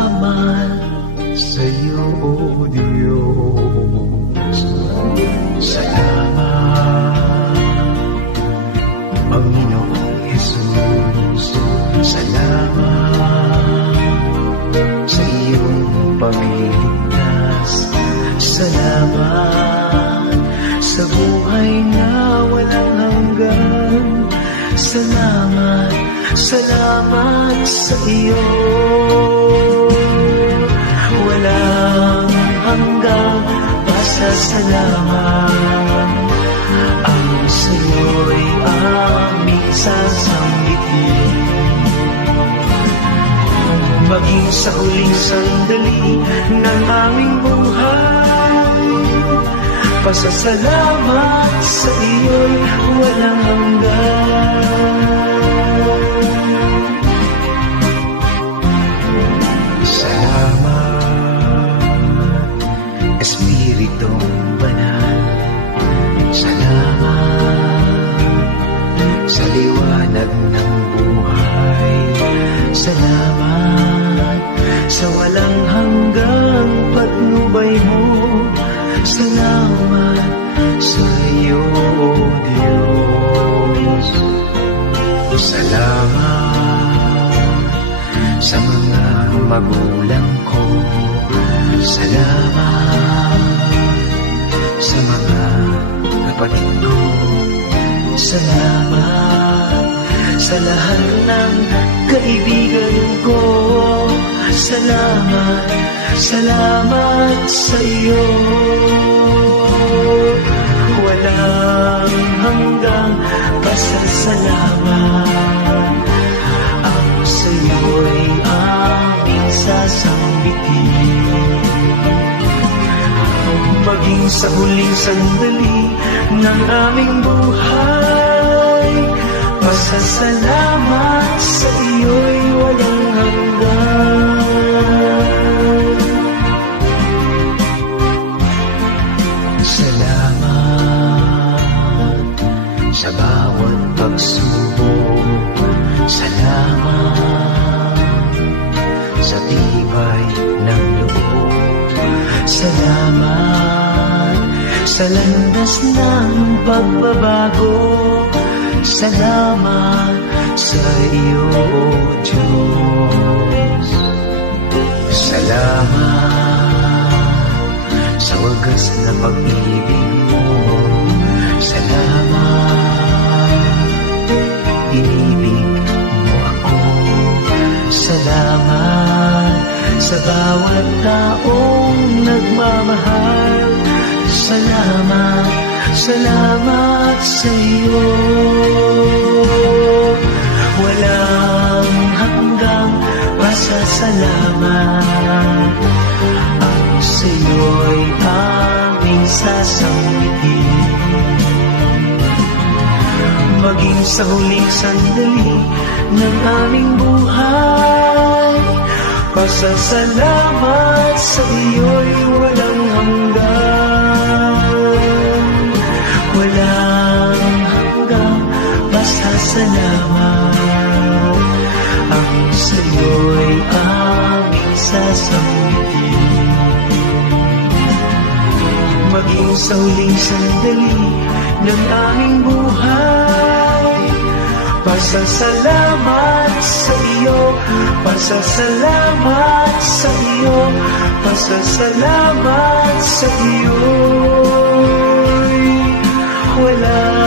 Pasasalamat sa iyo, O Diyos. Salamat, Panginoong Jesus. Salamat sa iyong pagliligtas. Salamat sa buhay na walang hanggan. Salamat, salamat sa iyo. Walang hanggang pasasalamat ang sa'yo'y aming sasambitin. Maging sa huling sandali ng aming buhay, pasasalamat sa iyo'y walang hanggan. Salamat, Espiritong Banal. Salamat sa liwanag ng buhay. Salamat sa walang hanggang patnubay mo. Salamat sa iyo, O Diyos. Salamat sa mga magulang ko. Salamat sa mga kapatid ko. Salamat sa lahat ng kaibigan ko. Salamat, salamat sa iyo. Walang hanggang pasasalamat ang sa iyo'y aming sasambitin. Maging sa huling sandali ng aming buhay, pasasalamat sa iyo'y walang hanggan. Salamat sa bawat pagsubok. Salamat sa tibay ng loob. Salamat sa landas ng pagbabago. Salamat sa iyo, O Diyos. Salamat sa wagas na pag-ibig mo. Salamat, inibig mo ako. Salamat sa bawat taong nagmamahal. Salamat, salamat sa iyo. Walang hanggang pasasalamat ang sa iyo'y aming sasambitin. Maging sa huling sandali ng aming buhay, pasasalamat sa iyo'y walang hanggan. Walang hanggang pasasalamat ang sa iyo'y aming sasambitin. Maging sa huling sandali ng aming buhay, pasasalamat sa iyo, pasasalamat sa iyo, pasasalamat sa iyo. Wala